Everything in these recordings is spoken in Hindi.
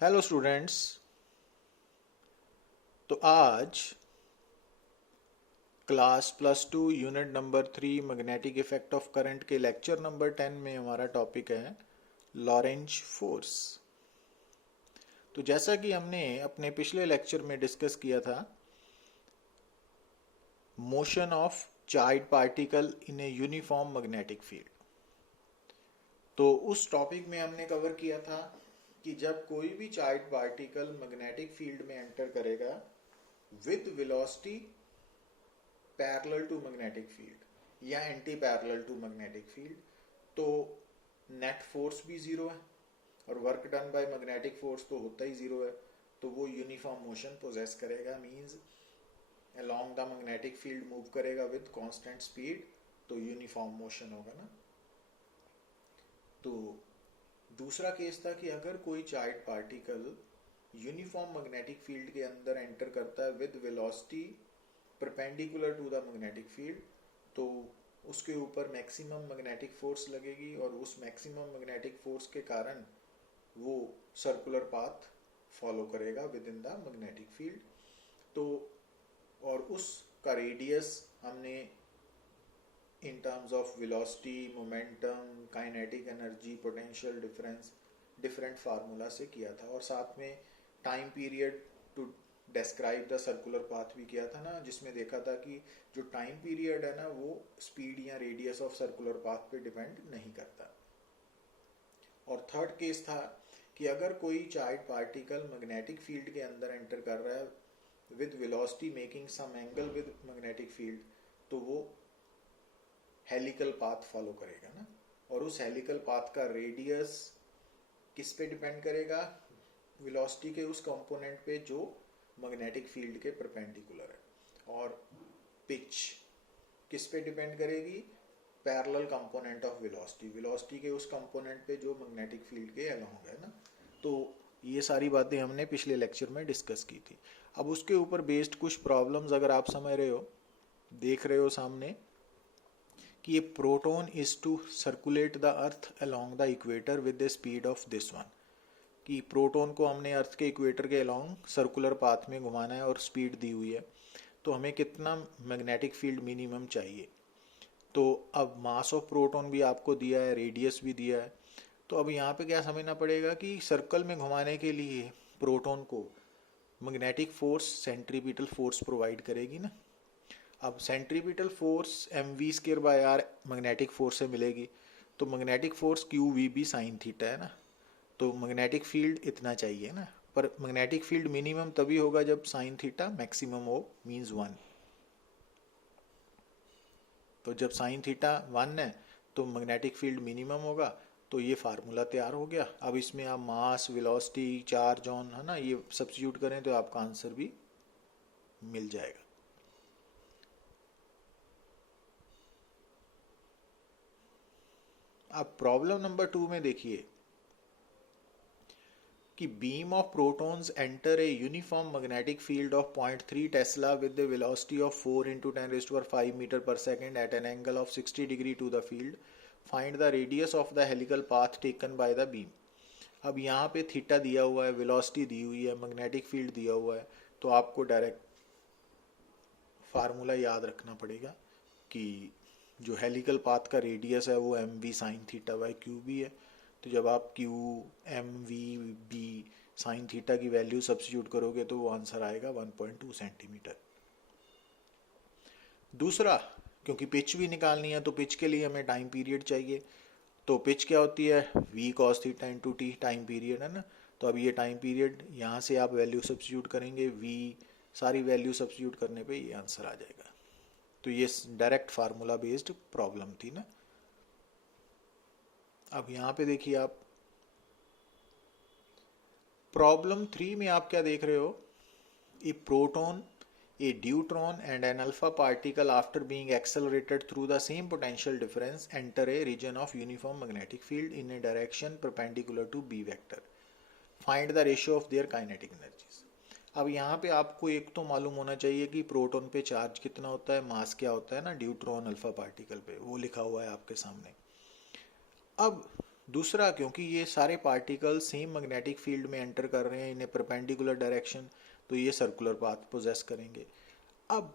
Hello students. तो आज class +2 unit number 3 magnetic effect of current के लेक्चर नंबर 10 में हमारा टॉपिक है लॉरेंज फोर्स। तो जैसा कि हमने अपने पिछले लेक्चर में डिस्कस किया था, motion of charge particle in A uniform magnetic field. तो उस टॉपिक में हमने कवर किया था कि जब कोई भी चार्ज पार्टिकल मैग्नेटिक फील्ड में एंटर करेगा with velocity parallel to magnetic field या anti parallel to magnetic field, तो नेट फोर्स भी जीरो है और work done by magnetic force तो होता ही जीरो है। तो वो यूनिफॉर्म मोशन पोजेस करेगा, means along the magnetic field move करेगा विद कांस्टेंट स्पीड, तो यूनिफॉर्म मोशन होगा ना। तो दूसरा केस था कि अगर कोई charge particle uniform magnetic field के अंदर एंटर करता है with velocity perpendicular to the magnetic field, तो उसके ऊपर मैक्सिमम मैग्नेटिक फोर्स लगेगी और उस मैक्सिमम मैग्नेटिक फोर्स के कारण वो सर्कुलर पाथ फॉलो करेगा within the magnetic field. तो और उसका रेडियस हमने in terms of velocity, momentum, kinetic energy, potential difference different formula से किया था, और साथ में time period to describe the circular path भी किया था ना, जिसमें देखा था कि जो टाइम पीरियड है ना वो स्पीड या रेडियस ऑफ सर्कुलर पाथ पे डिपेंड नहीं करता। और थर्ड केस था कि अगर कोई चार्ज पार्टिकल मैग्नेटिक फील्ड के अंदर एंटर कर रहा है with velocity making some angle with magnetic field, तो वो हेलिकल पाथ फॉलो करेगा ना। और उस हेलिकल पाथ का रेडियस किस पे डिपेंड करेगा? वेलोसिटी के उस कंपोनेंट पे जो मैग्नेटिक फील्ड के परपेंडिकुलर है। और पिच किस पे डिपेंड करेगी? Parallel component of velocity, velocity के उस कंपोनेंट पे जो मैग्नेटिक फील्ड के अलोंग है ना। तो ये सारी बातें हमने पिछले लेक्चर में डिस्कस की थी। अब उसके ऊपर बेस्ड कुछ प्रॉब्लम्स अगर आप समझ रहे हो, देख रहे हो सामने कि ये proton is to circulate the earth along the equator with the speed of this one, कि प्रोटॉन को हमने अर्थ के इक्वेटर के अलोंग सर्कुलर पाथ में घुमाना है और स्पीड दी हुई है, तो हमें कितना मैग्नेटिक फील्ड मिनिमम चाहिए। तो अब मास ऑफ प्रोटॉन भी आपको दिया है, रेडियस भी दिया है। तो अब यहाँ पे क्या समझना पड़ेगा कि सर्कल में घुमाने के लिए प्रोटॉन को magnetic force centripetal force provide करेगी ना। अब centripetal force mv²/r magnetic force से मिलेगी, तो magnetic force QVB sine theta है ना। तो मैग्नेटिक फील्ड इतना चाहिए ना, पर मैग्नेटिक फील्ड मिनिमम तभी होगा जब साइन थीटा मैक्सिमम हो, मींस 1। तो जब साइन थीटा 1 है तो मैग्नेटिक फील्ड मिनिमम होगा। तो ये फार्मूला तैयार हो गया। अब इसमें आप मास, वेलोसिटी, चार्ज ऑन है ना, ये सब्स्टिट्यूट करें तो आपका आंसर भी मिल जाएगा। अब प्रॉब्लम नंबर 2 में देखिए कि beam of protons enter a uniform magnetic field of 0.3 tesla with the velocity of 4 × 10⁵ metre पर second at an angle of 60 degree to the field. Find the radius of the helical path taken by the beam. अब यहाँ पे थीटा दिया हुआ है, वेलोसिटी दी हुई है, मैग्नेटिक फील्ड दिया हुआ है, तो आपको डायरेक्ट फार्मूला याद रखना पड़ेगा कि जो हेलिकल पाथ का रेडियस है वो mv sine theta by QB है। तो जब आप mv/b साइन थीटा की वैल्यू सब्स्टिट्यूट करोगे तो वो आंसर आएगा 1.2 सेंटीमीटर। दूसरा, क्योंकि पिच भी निकालनी है तो पिच के लिए हमें टाइम पीरियड चाहिए। तो पिच क्या होती है? v cos theta into T, time period है ना। तो अब ये टाइम पीरियड यहाँ से आप वैल्यू सब्स्टिट्यूट करेंगे, v सारी वैल्यू सब्स्टिट्यूट करने पे ये आंसर आ जाएगा। तो ये डायरेक्ट फार्मूला बेस्ड प्रॉब्लम थी ना। अब यहाँ पे देखिए आप प्रॉब्लम 3 में आप क्या देख रहे हो? ए proton, a deuteron and an alpha particle after being accelerated through the same potential difference enter a region of uniform magnetic field in a direction perpendicular to b vector. Find the ratio of their kinetic energies. अब यहाँ पे आपको एक तो मालूम होना चाहिए कि प्रोटॉन पे चार्ज कितना होता है, मास क्या होता है ना, ड्यूट्रॉन अल्फा पार्टिकल पे, वो लिखा हुआ है आपके सामने। अब दूसरा, क्योंकि ये सारे पार्टिकल सेम मैग्नेटिक फील्ड में एंटर कर रहे हैं इन ए परपेंडिकुलर डायरेक्शन, तो ये सर्कुलर पाथ पोजेस करेंगे। अब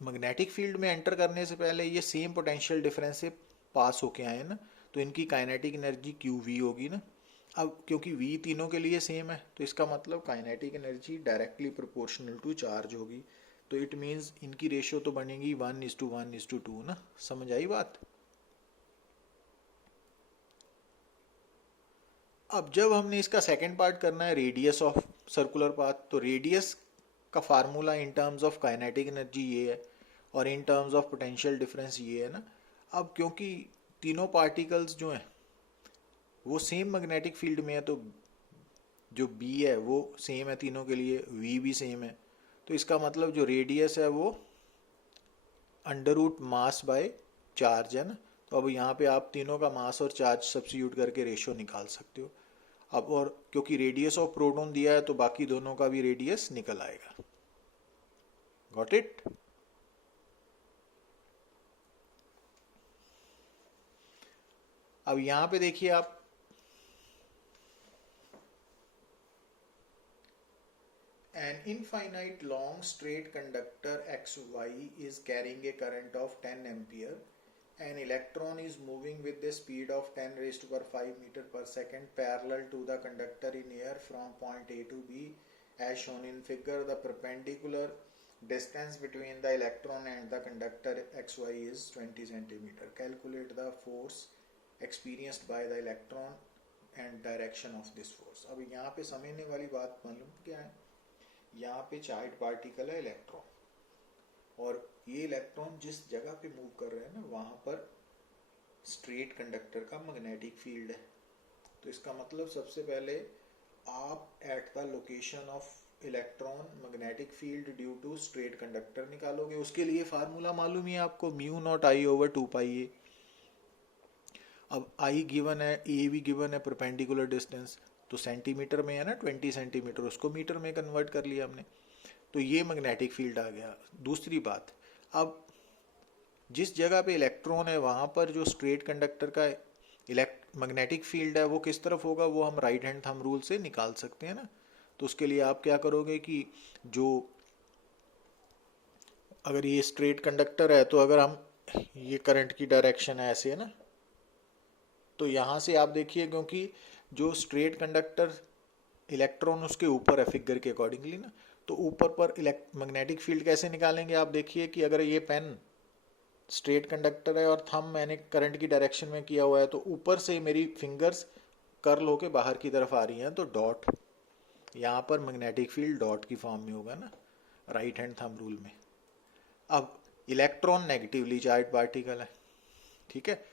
मैग्नेटिक फील्ड में एंटर करने से पहले ये सेम पोटेंशियल डिफरेंस से पास होके आए ना, तो इनकी काइनेटिक एनर्जी क्यू वी होगी ना। अब क्योंकि वी तीनों के लिए सेम है, तो इसका मतलब kinetic energy directly proportional to charge होगी। तो इट मीन्स इनकी रेशियो तो बनेगी 1:1:2 ना। समझ आई बात? अब जब हमने इसका सेकेंड पार्ट करना है, रेडियस ऑफ सर्कुलर पाथ, तो रेडियस का formula in terms of kinetic energy ये है और इन टर्म्स ऑफ पोटेंशियल डिफरेंस ये है ना। अब क्योंकि तीनों पार्टिकल्स जो हैं वो सेम मैग्नेटिक फील्ड में है, तो जो बी है वो सेम है तीनों के लिए, वी भी सेम है, तो इसका मतलब जो रेडियस है वो under root mass by charge है ना। तो अब यहाँ पे आप तीनों का मास और चार्ज सब्स्टिट्यूट करके रेशियो निकाल सकते हो। अब और क्योंकि रेडियस ऑफ प्रोटॉन दिया है तो बाकी दोनों का भी रेडियस निकल आएगा। Got it? अब यहां पे देखिए आप, an infinite long straight conductor XY is carrying a current of 10 ampere. An electron is moving with the speed of 10 raised to power 5 meter per second parallel to the conductor in air from point A to B as shown in figure. The perpendicular distance between the electron and the conductor XY is 20 centimeter. Calculate the force experienced by the electron and direction of this force. अब यहाँ पे समझने वाली बात मालूम क्या है, यहाँ पे चार्ज पार्टिकल है इलेक्ट्रॉन, और ये इलेक्ट्रॉन जिस जगह पे मूव कर रहे हैं ना वहां पर स्ट्रेट कंडक्टर का मैग्नेटिक फील्ड है। तो इसका मतलब सबसे पहले आप at the location of electron magnetic field due to straight conductor निकालोगे। उसके लिए फार्मूला मालूम ही है आपको, mu naught I over 2 pi a. अब आई गिवन है, ए भी गिवन है, परपेंडिकुलर डिस्टेंस तो सेंटीमीटर में है ना 20 सेंटीमीटर, उसको मीटर में कन्वर्ट कर लिया हमने, तो ये मैग्नेटिक फील्ड आ गया। दूसरी बात, अब जिस जगह पे इलेक्ट्रॉन है वहां पर जो स्ट्रेट कंडक्टर का मैग्नेटिक फील्ड है वो किस तरफ होगा, वो हम राइट हैंड थंब रूल से निकाल सकते हैं ना। तो उसके लिए आप क्या करोगे कि जो अगर ये स्ट्रेट कंडक्टर है तो अगर हम ये करंट की डायरेक्शन है ऐसे है ना, तो यहाँ से आप देखिए क्योंकि जो स्ट्रेट कंडक्टर इलेक्ट्रॉन उसके ऊपर है फिगर के अकॉर्डिंगली ना, तो ऊपर पर मैग्नेटिक फील्ड कैसे निकालेंगे। आप देखिए कि अगर ये पेन स्ट्रेट कंडक्टर है और थंब मैंने करंट की डायरेक्शन में किया हुआ है, तो ऊपर से मेरी फिंगर्स कर्ल होके बाहर की तरफ आ रही हैं, तो डॉट, यहाँ पर मैग्नेटिक फील्ड डॉट की फॉर्म में होगा ना राइट हैंड थंब रूल में। अब इलेक्ट्रॉन नेगेटिवली चार्ज पार्टिकल है, ठीक है,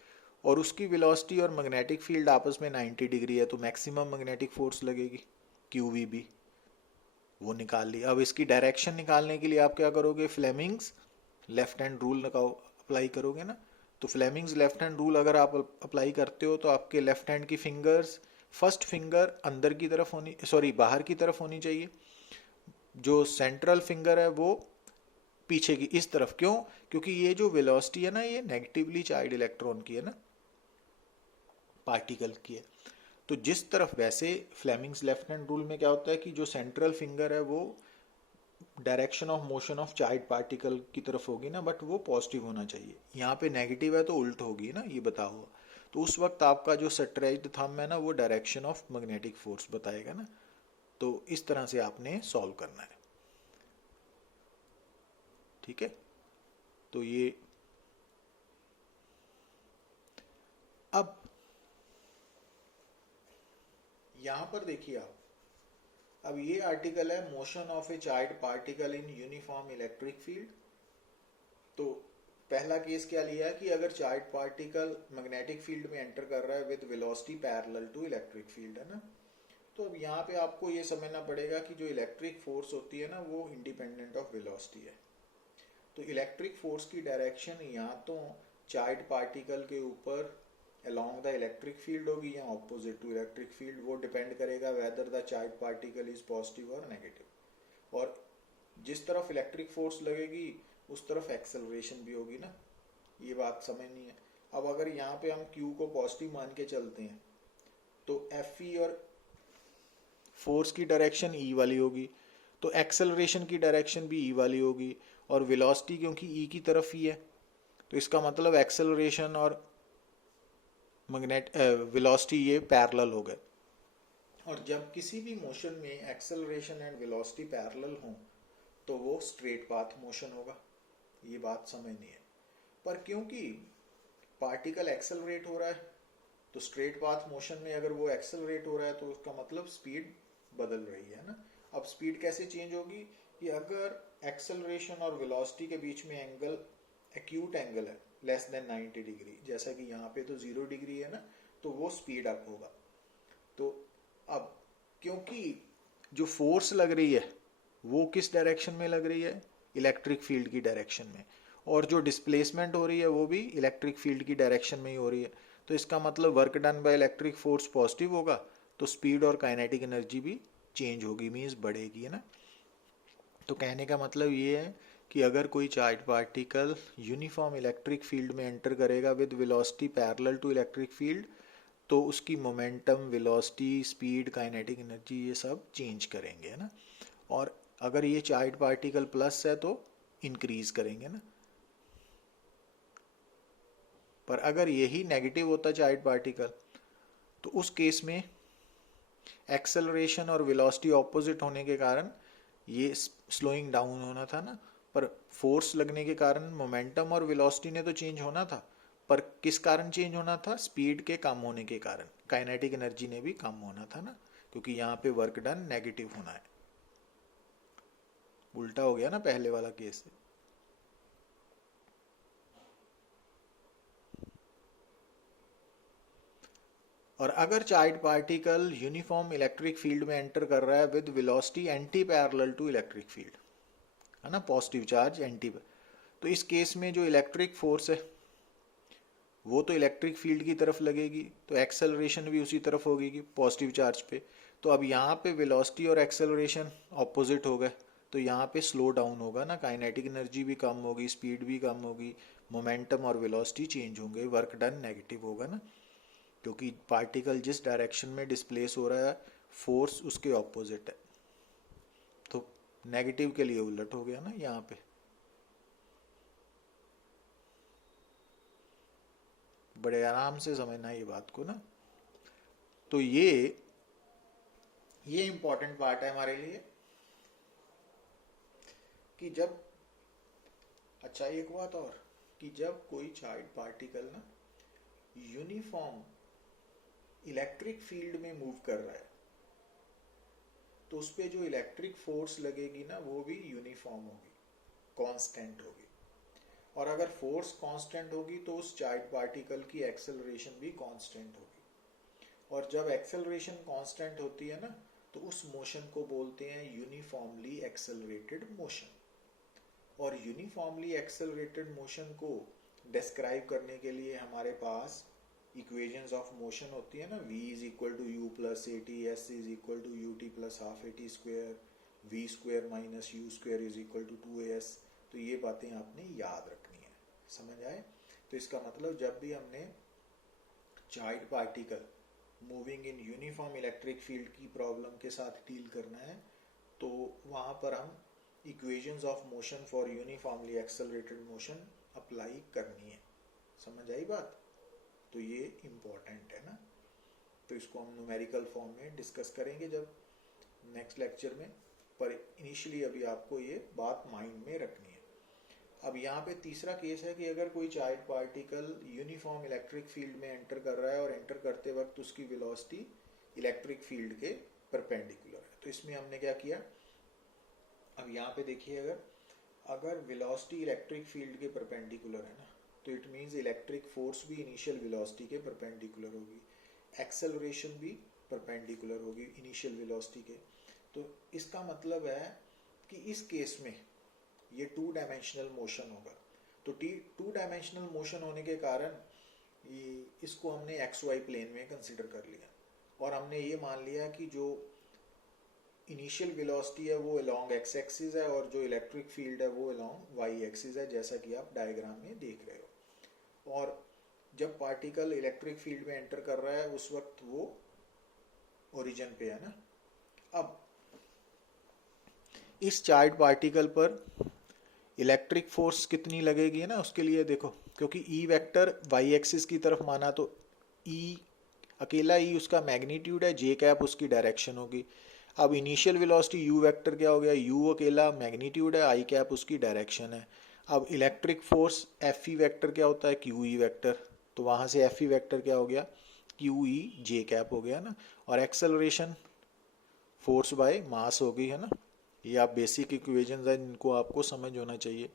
और उसकी वेलोसिटी और मैग्नेटिक फील्ड आपस में 90 डिग्री है, तो मैक्सिमम मैग्नेटिक फोर्स लगेगी QVB, वो निकाल ली। अब इसकी डायरेक्शन निकालने के लिए आप क्या करोगे, Fleming's left hand rule apply करोगे ना। तो फ्लेमिंग्स लेफ्ट हैंड रूल अगर आप अप्लाई करते हो तो आपके लेफ्ट हैंड की फिंगर्स, फर्स्ट फिंगर अंदर की तरफ होनी, सॉरी बाहर की तरफ होनी चाहिए, जो सेंट्रल फिंगर है वो पीछे की इस तरफ। क्यों? क्योंकि ये जो वेलोसिटी है ना ये नेगेटिवली चार्ज इलेक्ट्रॉन की है ना, पार्टिकल की है। तो जिस तरफ, वैसे फ्लेमिंग्स लेफ्ट हैंड रूल में क्या होता है कि जो सेंट्रल फिंगर है वो direction of motion of charge particle की तरफ होगी ना, बट वो पॉजिटिव होना चाहिए। यहाँ पे नेगेटिव है तो उल्ट होगी ना, ये बताओ। तो उस वक्त आपका जो स्ट्रेच्ड थंब है ना वो डायरेक्शन ऑफ मैग्नेटिक फोर्स बताएगा ना। तो इस तरह से आपने सॉल्व करना है, ठीक है। तो ये अब यहां पर देखिए आप, अब ये आर्टिकल है motion of a charge particle in uniform electric field. तो पहला केस क्या लिया है कि अगर चार्ज पार्टिकल मैग्नेटिक फील्ड में एंटर कर रहा है with velocity parallel to electric field है ना। तो अब यहाँ पे आपको ये समझना पड़ेगा कि जो इलेक्ट्रिक फोर्स होती है ना वो इंडिपेंडेंट ऑफ वेलोसिटी है। तो इलेक्ट्रिक फोर्स की डायरेक्शन या तो चार्ज पार्टिकल के ऊपर along द इलेक्ट्रिक फील्ड होगी या ऑपोजिट टू इलेक्ट्रिक फील्ड, वो डिपेंड करेगा whether the charge particle is positive और नेगेटिव। और जिस तरफ इलेक्ट्रिक फोर्स लगेगी उस तरफ एक्सेलरेशन भी होगी ना, ये बात समझनी है। अब अगर यहाँ पे हम Q को पॉजिटिव मान के चलते हैं तो Fe और फोर्स की डायरेक्शन E वाली होगी, तो एक्सेलरेशन की डायरेक्शन भी E वाली होगी, और वेलोसिटी क्योंकि E की तरफ ही है, तो इसका मतलब एक्सेलरेशन और वेलोसिटी ये पैरेलल हो गए। और जब किसी भी मोशन में एक्सेलरेशन एंड वेलोसिटी पैरेलल हों तो वो स्ट्रेट पाथ मोशन होगा। ये बात समझनी है। पर क्योंकि पार्टिकल एक्सेलरेट हो रहा है तो स्ट्रेट पाथ मोशन में अगर वो एक्सेलरेट हो रहा है तो उसका मतलब स्पीड बदल रही है ना। अब स्पीड कैसे चेंज होगी कि अगर एक्सेलरेशन और वेलोसिटी के बीच में एंगल एक्यूट एंगल है लेस देन 90 डिग्री, जैसा कि यहाँ पे तो 0 डिग्री है ना, तो वो स्पीड अप होगा। तो अब क्योंकि जो फोर्स लग रही है वो किस डायरेक्शन में लग रही है, इलेक्ट्रिक फील्ड की डायरेक्शन में, और जो डिस्प्लेसमेंट हो रही है वो भी इलेक्ट्रिक फील्ड की डायरेक्शन में ही हो रही है, तो इसका मतलब work done by electric force positive होगा, तो स्पीड और काइनेटिक एनर्जी भी चेंज होगी, मीन्स बढ़ेगी, है ना। तो कहने का मतलब ये है कि अगर कोई charge particle uniform electric field में एंटर करेगा with velocity parallel to electric field, तो उसकी momentum, velocity, speed, kinetic energy ये सब चेंज करेंगे, है ना। और अगर ये चार्ज पार्टिकल प्लस है तो इंक्रीज करेंगे ना। पर अगर यही नेगेटिव होता चार्ज पार्टिकल तो उस केस में एक्सेलरेशन और वेलोसिटी ऑपोजिट होने के कारण ये स्लोइंग डाउन होना था ना, पर फोर्स लगने के कारण मोमेंटम और वेलोसिटी ने तो चेंज होना था, पर किस कारण चेंज होना था, स्पीड के कम होने के कारण काइनेटिक एनर्जी ने भी कम होना था ना, क्योंकि यहाँ पे वर्क डन नेगेटिव होना है। उल्टा हो गया ना पहले वाला केस। और अगर charge particle uniform electric field में एंटर कर रहा है with velocity anti parallel to electric field, है ना, पॉजिटिव चार्ज एंटी, तो इस केस में जो इलेक्ट्रिक फोर्स है वो तो इलेक्ट्रिक फील्ड की तरफ लगेगी, तो एक्सेलरेशन भी उसी तरफ होगी पॉजिटिव चार्ज पे। तो अब यहाँ पे वेलोसिटी और एक्सेलरेशन ऑपोजिट हो गए, तो यहाँ पे स्लो डाउन होगा ना, काइनेटिक एनर्जी भी कम होगी, स्पीड भी कम होगी, मोमेंटम और वेलोसिटी चेंज होंगे, वर्क डन नेगेटिव होगा ना, क्योंकि पार्टिकल जिस डायरेक्शन में डिस्प्लेस हो रहा है फोर्स उसके ऑपोजिट है, तो नेगेटिव के लिए उलट हो गया ना यहाँ पे। बड़े आराम से समझना ये बात को ना। तो ये इंपॉर्टेंट पार्ट है हमारे लिए कि जब, अच्छा एक बात और, कि जब कोई चार्ज पार्टिकल ना यूनिफॉर्म इलेक्ट्रिक फील्ड में मूव कर रहा है तो उस पर जो इलेक्ट्रिक फोर्स लगेगी ना वो भी यूनिफॉर्म होगी, कांस्टेंट होगी। और अगर फोर्स कांस्टेंट होगी तो उस चार्ज पार्टिकल की एक्सेलरेशन भी कांस्टेंट होगी। और जब एक्सेलरेशन कांस्टेंट होती है ना तो उस मोशन को बोलते हैं यूनिफॉर्मली एक्सेलरेटेड मोशन। और यूनिफॉर्मली एक्सेलरेटेड मोशन को डिस्क्राइब करने के लिए हमारे पास इक्वेशंस ऑफ मोशन होती है ना, v is equal to u plus a t, s is equal to u t plus half a t square, v square minus u square is equal to 2as। तो ये बातें आपने याद रखनी है, समझ आए। तो इसका मतलब जब भी हमने charge particle moving in uniform electric field की प्रॉब्लम के साथ डील करना है तो वहाँ पर हम equations of motion for uniformly accelerated motion apply करनी है, समझ आई बात। तो ये इम्पोर्टेंट है ना। तो इसको हम न्यूमेरिकल फॉर्म में डिस्कस करेंगे जब नेक्स्ट लेक्चर में, पर इनिशियली अभी आपको ये बात माइंड में रखनी है। अब यहाँ पे तीसरा केस है कि अगर कोई charge particle uniform electric field में एंटर कर रहा है और एंटर करते वक्त उसकी वेलोसिटी इलेक्ट्रिक फील्ड के परपेंडिकुलर है, तो इसमें हमने क्या किया, अब यहाँ पे देखिए, अगर वेलोसिटी इलेक्ट्रिक फील्ड के परपेंडिकुलर है ना तो इट मीन्स इलेक्ट्रिक फोर्स भी इनिशियल वेलोसिटी के परपेंडिकुलर होगी, एक्सेलरेशन भी परपेंडिकुलर होगी इनिशियल वेलोसिटी के। तो इसका मतलब है कि इस केस में ये 2 डायमेंशनल मोशन होगा। तो 2 डायमेंशनल मोशन होने के कारण इसको हमने एक्स वाई प्लेन में कंसिडर कर लिया, और हमने ये मान लिया कि जो इनिशियल वेलोसिटी है वो अलोंग एक्स एक्सिस है और जो इलेक्ट्रिक फील्ड है वो अलोंग वाई एक्सिस है, जैसा कि आप डायग्राम में देख रहे हो। और जब पार्टिकल इलेक्ट्रिक फील्ड में एंटर कर रहा है उस वक्त वो ओरिजिन पे है ना। अब इस चार्ज पार्टिकल पर इलेक्ट्रिक फोर्स कितनी लगेगी ना, उसके लिए देखो, क्योंकि ई वेक्टर वाई एक्सिस की तरफ माना तो ई अकेला ई उसका मैग्नीट्यूड है, जे कैप उसकी डायरेक्शन होगी। अब इनिशियल वेलोसिटी यू वेक्टर क्या हो गया, यू अकेला मैग्नीट्यूड है, आई कैप उसकी डायरेक्शन है। अब electric force F E vector क्या होता है, क्यू ई वेक्टर, तो वहाँ से एफ ई वेक्टर क्या हो गया, क्यू ई जे कैप हो गया ना। और एक्सेलरेशन फोर्स बाय मास हो गई है ना। ये आप बेसिक इक्वेशंस हैं इनको आपको समझ होना चाहिए।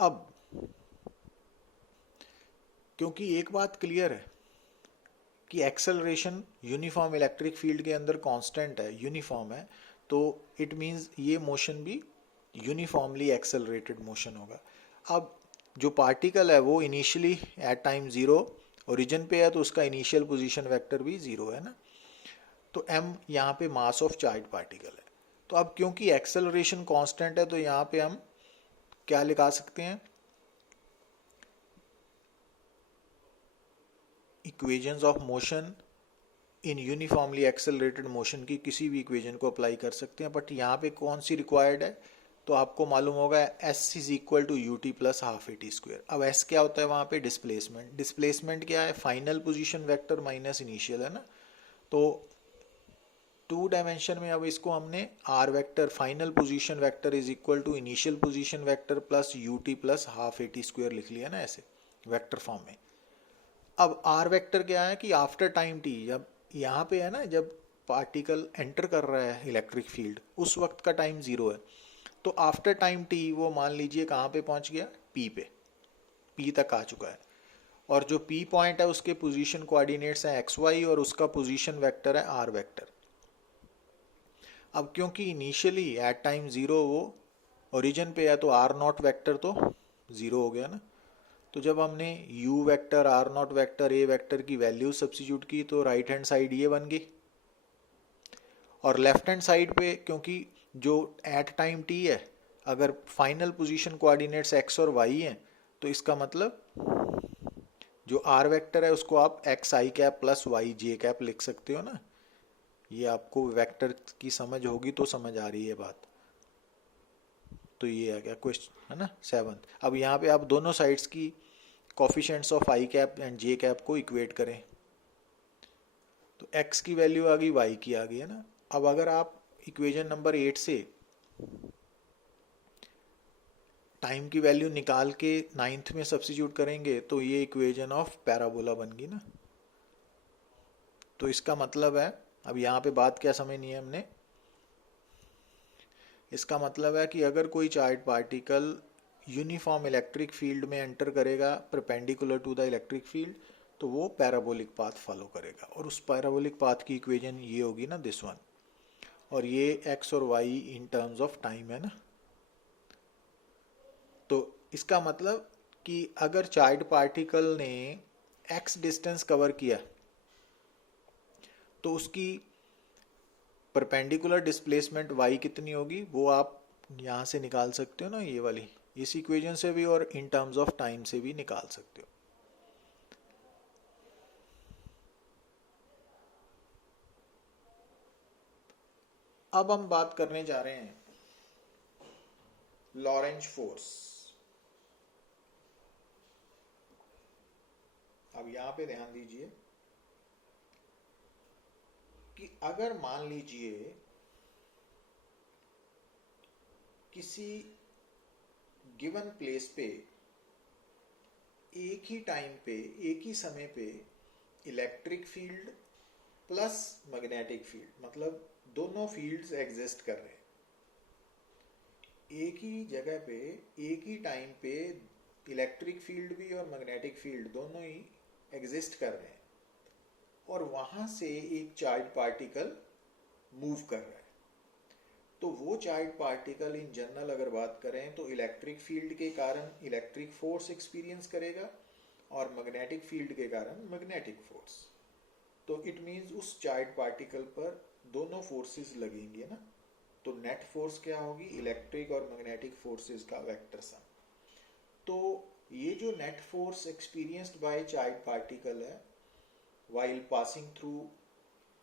अब क्योंकि एक बात क्लियर है कि एक्सेलरेशन यूनिफॉर्म इलेक्ट्रिक फील्ड के अंदर कांस्टेंट है, यूनिफॉर्म है, तो इट मींस ये मोशन भी यूनिफॉर्मली एक्सेलरेटेड मोशन होगा। अब जो पार्टिकल है वो initially at time zero origin पे है, तो उसका इनिशियल पोजीशन वेक्टर भी ज़ीरो है ना। तो m यहाँ पे मास ऑफ चार्ज पार्टिकल है। तो अब क्योंकि एक्सेलरेशन कांस्टेंट है तो यहाँ पे हम क्या लिखा सकते हैं, equations of motion in uniformly accelerated motion की किसी भी इक्वेशन को अप्लाई कर सकते हैं। बट यहाँ पे कौन सी रिक्वायर्ड है, तो आपको मालूम होगा s is equal to u t plus half a t square. अब एस क्या होता है वहाँ पे, डिस्प्लेसमेंट। डिस्प्लेसमेंट क्या है, final position vector minus initial है ना। तो टू डायमेंशन में अब इसको हमने r vector final position vector is equal to initial position vector plus u t plus half a t square लिख लिया ना ऐसे वेक्टर फॉर्म में। अब आर वेक्टर क्या है कि आफ्टर टाइम टी, जब यहाँ पे है ना, जब पार्टिकल एंटर कर रहा है इलेक्ट्रिक फील्ड उस वक्त का टाइम ज़ीरो है, तो आफ्टर टाइम टी वो मान लीजिए कहाँ पे पहुँच गया, पी पे, पी तक आ चुका है। और जो पी पॉइंट है उसके पोजीशन कोऑर्डिनेट्स हैं एक्स वाई और उसका पोजीशन वेक्टर है आर वेक्टर। अब क्योंकि इनिशियली एट टाइम ज़ीरो वो ओरिजिन पे है तो आर नॉट वेक्टर तो ज़ीरो हो गया ना। तो जब हमने u vector r naught vector a vector की वैल्यू सब्सिट्यूट की तो राइट हैंड साइड ये बन गई, और लेफ्ट हैंड साइड पे क्योंकि जो एट टाइम t है, अगर फाइनल पोजीशन कोऑर्डिनेट्स x और y हैं तो इसका मतलब जो r वेक्टर है उसको आप एक्स आई कैप प्लस वाई जे कैप लिख सकते हो ना। ये आपको वेक्टर की समझ होगी तो समझ आ रही है बात। तो ये आ गया क्वेश्चन है ना सेवंथ। अब यहाँ पे आप दोनों साइड्स की coefficients of I cap and J cap को इक्वेट करें तो x की वैल्यू आ गई, y की आ गई है ना। अब अगर आप इक्वेशन नंबर 8 से टाइम की वैल्यू निकाल के नाइन्थ में सब्स्टिट्यूट करेंगे तो ये इक्वेशन ऑफ पैराबोला बन गई ना। तो इसका मतलब है, अब यहाँ पे बात क्या समझनी है हमने, इसका मतलब है कि अगर कोई charge particle uniform electric field में एंटर करेगा perpendicular to the electric field तो वो पैराबोलिक पाथ फॉलो करेगा, और उस पैराबोलिक पाथ की इक्वेशन ये होगी ना, दिस वन। और ये x और y in terms of time है ना। तो इसका मतलब कि अगर चार्ज पार्टिकल ने x डिस्टेंस कवर किया तो उसकी परपेंडिकुलर डिस्प्लेसमेंट y कितनी होगी वो आप यहाँ से निकाल सकते हो ना, ये वाली, इस इक्वेशन से भी और इन टर्म्स ऑफ टाइम से भी निकाल सकते हो। अब हम बात करने जा रहे हैं लॉरेंज फोर्स। अब यहां पे ध्यान दीजिए कि अगर मान लीजिए किसी गिवन प्लेस पे एक ही टाइम पे एक ही समय पे electric field plus magnetic field, मतलब दोनों फील्ड्स एग्जिस्ट कर रहे हैं एक ही जगह पे एक ही टाइम पे, इलेक्ट्रिक फील्ड भी और मैग्नेटिक फील्ड दोनों ही एग्जिस्ट कर रहे हैं, और वहां से एक चार्ज पार्टिकल मूव कर रहा है। तो वो चार्ज पार्टिकल इन जनरल अगर बात करें तो इलेक्ट्रिक फील्ड के कारण इलेक्ट्रिक फोर्स एक्सपीरियंस करेगा और मैग्नेटिक फील्ड के कारण मैग्नेटिक फोर्स। तो इट मीन्स उस चार्ज पार्टिकल पर दोनों फोर्सेस लगेंगे ना। तो नेट फोर्स क्या होगी, इलेक्ट्रिक और मैग्नेटिक फोर्सेस का वेक्टर सम। तो ये जो net force experienced by charge particle है while passing through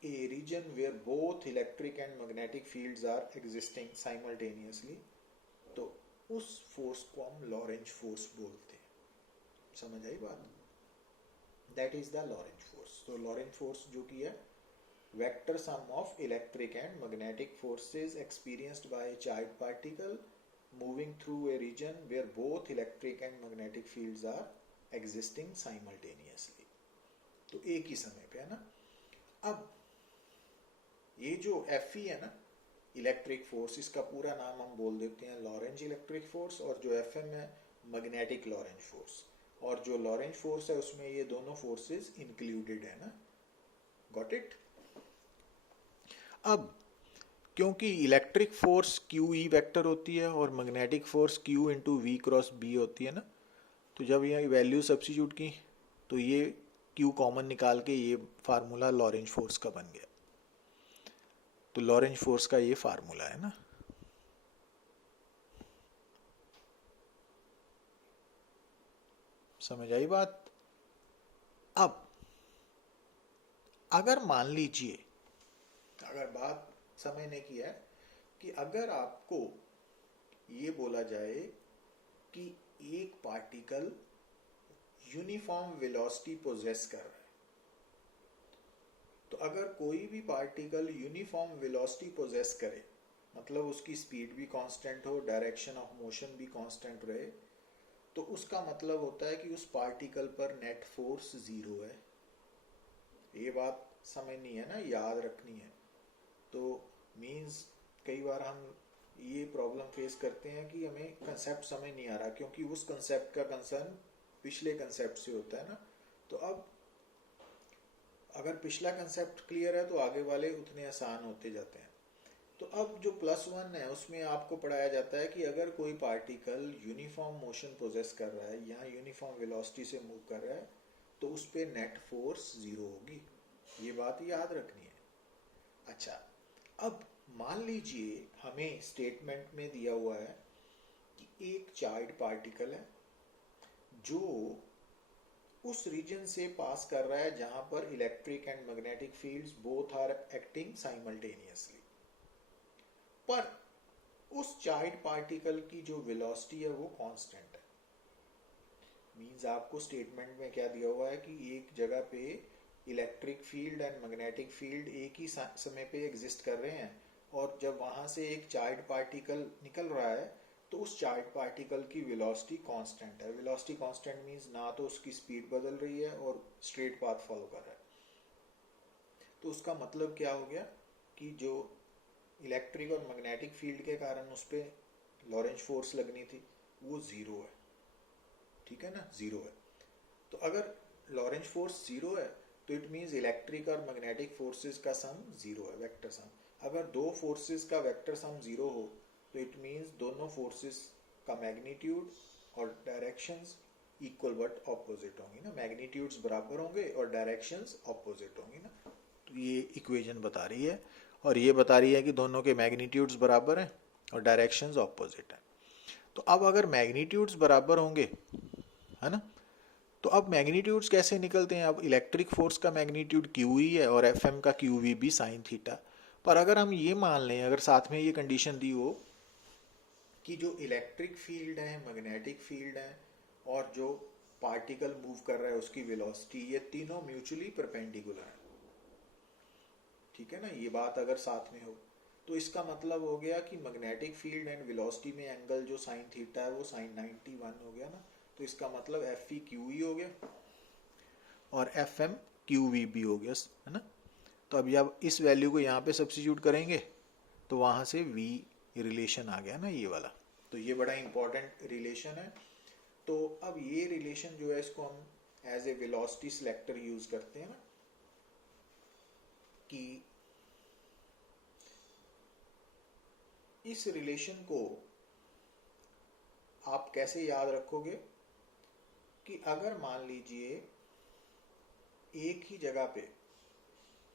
a region where both electric and magnetic fields are existing simultaneously, तो उस फोर्स को हम लॉरेंज फोर्स बोलते हैं। समझ आई बात? That is the Lorentz force. तो लॉरेंज फोर्स जो कि है vector sum of electric and magnetic forces experienced by a charge particle moving through a region where both electric and magnetic fields are existing simultaneously. तो एक ही समय पे है ना। अब ये जो Fe है ना, इलेक्ट्रिक फोर्स, इसका पूरा नाम हम बोल देते हैं लॉरेंज इलेक्ट्रिक फोर्स, और जो Fm है मैग्नेटिक लॉरेंज फोर्स। और जो लॉरेंज फोर्स है उसमें ये दोनों फोर्सेस इंक्लूडेड है ना। Got it? अब क्योंकि electric force q E vector होती है और magnetic force q into v cross B होती है ना, तो जब ये वैल्यू सब्स्टिट्यूट की तो ये क्यू कॉमन निकाल के ये फार्मूला लॉरेंज फोर्स का बन गया। तो लॉरेंज फोर्स का ये फार्मूला है ना। समझ आई बात? अब अगर मान लीजिए, अगर बात समझने की है कि अगर आपको ये बोला जाए कि एक पार्टिकल यूनिफॉर्म वेलोसिटी पोजेस कर रहा है, तो अगर कोई भी पार्टिकल यूनिफॉर्म वेलोसिटी पोजेस करे, मतलब उसकी स्पीड भी कांस्टेंट हो, डायरेक्शन ऑफ मोशन भी कांस्टेंट रहे, तो उसका मतलब होता है कि उस पार्टिकल पर नेट फोर्स जीरो है। ये बात समझनी है ना, याद रखनी है। तो मींस कई बार हम ये प्रॉब्लम फेस करते हैं कि हमें कंसेप्ट समझ नहीं आ रहा, क्योंकि उस कंसेप्ट का कंसर्न पिछले कंसेप्ट से होता है ना। तो अब अगर पिछला कंसेप्ट क्लियर है तो आगे वाले उतने आसान होते जाते हैं। तो अब जो +1 है उसमें आपको पढ़ाया जाता है कि अगर कोई पार्टिकल यूनिफॉर्म मोशन पोजेस कर रहा है या यूनिफॉर्म वेलोसिटी से मूव कर रहा है, तो उस पर नेट फोर्स जीरो होगी। ये बात याद रखनी है। अच्छा, अब मान लीजिए हमें स्टेटमेंट में दिया हुआ है कि एक चार्ज पार्टिकल है जो उस रीजन से पास कर रहा है जहां पर electric and magnetic fields both are acting simultaneously, पर उस चार्ज पार्टिकल की जो वेलोसिटी है वो कांस्टेंट है। मींस आपको स्टेटमेंट में क्या दिया हुआ है कि एक जगह पे electric field and magnetic field एक ही समय पे एग्जिस्ट कर रहे हैं, और जब वहां से एक चार्ज पार्टिकल निकल रहा है तो उस चार्ज पार्टिकल की वेलोसिटी कांस्टेंट है। वेलोसिटी कांस्टेंट मींस ना तो उसकी स्पीड बदल रही है और स्ट्रेट पाथ फॉलो कर रहा है। तो उसका मतलब क्या हो गया कि जो इलेक्ट्रिक और मैग्नेटिक फील्ड के कारण उस पर लॉरेंज फोर्स लगनी थी वो जीरो है। ठीक है ना, जीरो है। तो अगर लॉरेंज फोर्स जीरो है तो इट मींस इलेक्ट्रिक और मैग्नेटिक फोर्सेस का सम जीरो है, वेक्टर सम। अगर दो फोर्सेस का वेक्टर सम जीरो हो तो इट मींस दोनों फोर्सेस का मैग्नीट्यूड और डायरेक्शंस इक्वल बट ऑपोजिट होंगी ना। मैग्नीट्यूड्स बराबर होंगे और डायरेक्शंस ऑपोजिट होंगी ना। तो ये इक्वेशन बता रही है, और ये बता रही है कि दोनों के मैग्नीट्यूड्स बराबर हैं और डायरेक्शंस ऑपोजिट हैं। तो अब अगर मैग्नीट्यूड्स बराबर होंगे, है ना, तो अब मैग्नीट्यूड्स कैसे निकलते हैं? अब इलेक्ट्रिक फोर्स का मैग्नीट्यूड क्यू ई है और एफ एम का क्यू वी भी साइन थीटा। पर अगर हम ये मान लें, अगर साथ में ये कंडीशन दी हो कि जो इलेक्ट्रिक फील्ड है, मैग्नेटिक फील्ड है और जो पार्टिकल मूव कर रहा है उसकी वेलोसिटी, ये तीनों म्यूचुअली परपेंडिकुलर है। ठीक है ना, ये बात अगर साथ में हो तो इसका मतलब हो गया कि मैग्नेटिक फील्ड एंड वेलोसिटी में एंगल जो साइन थीटा है वो साइन 91 हो गया ना। तो इसका मतलब एफ ई क्यू ई हो गया और एफ एम क्यू वी भी हो गया, है ना। तो अब जब इस वैल्यू को यहाँ पे सब्स्टिट्यूट करेंगे तो वहाँ से वी रिलेशन आ गया ना, ये वाला। तो ये बड़ा इंपॉर्टेंट रिलेशन है। तो अब ये रिलेशन जो है इसको हम as a velocity selector use करते हैं ना, कि इस रिलेशन को आप कैसे याद रखोगे कि अगर मान लीजिए एक ही जगह पे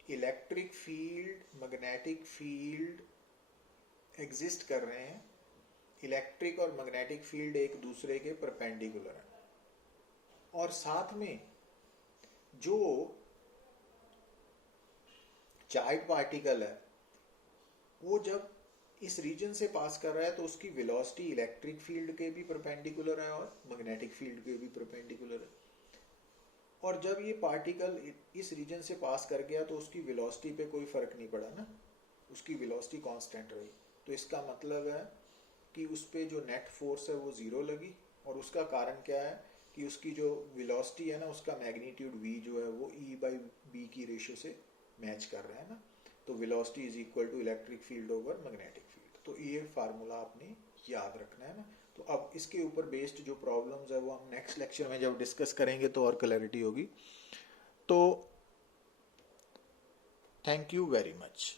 electric field, magnetic field exist कर रहे हैं, इलेक्ट्रिक और मैग्नेटिक फील्ड एक दूसरे के परपेंडिकुलर हैं, और साथ में जो चार्ज पार्टिकल है वो जब इस रीजन से पास कर रहा है तो उसकी वेलोसिटी इलेक्ट्रिक फील्ड के भी परपेंडिकुलर है और मैग्नेटिक फील्ड के भी परपेंडिकुलर है। और जब ये पार्टिकल इस रीजन से पास कर गया तो उसकी वेलोसिटी पे कोई फर्क नहीं पड़ा ना, उसकी वेलोसिटी कांस्टेंट रही। तो इसका मतलब है कि उस पे जो नेट फोर्स है वो जीरो लगी, और उसका कारण क्या है कि उसकी जो वेलोसिटी है ना, उसका मैग्नीट्यूड v जो है वो e बाई b की रेशियो से मैच कर रहा है ना। तो velocity is equal to electric field over magnetic field. तो ये फार्मूला आपने याद रखना है ना। तो अब इसके ऊपर बेस्ड जो प्रॉब्लम्स है वो हम नेक्स्ट लेक्चर में जब डिस्कस करेंगे तो और क्लैरिटी होगी। तो थैंक यू वेरी मच।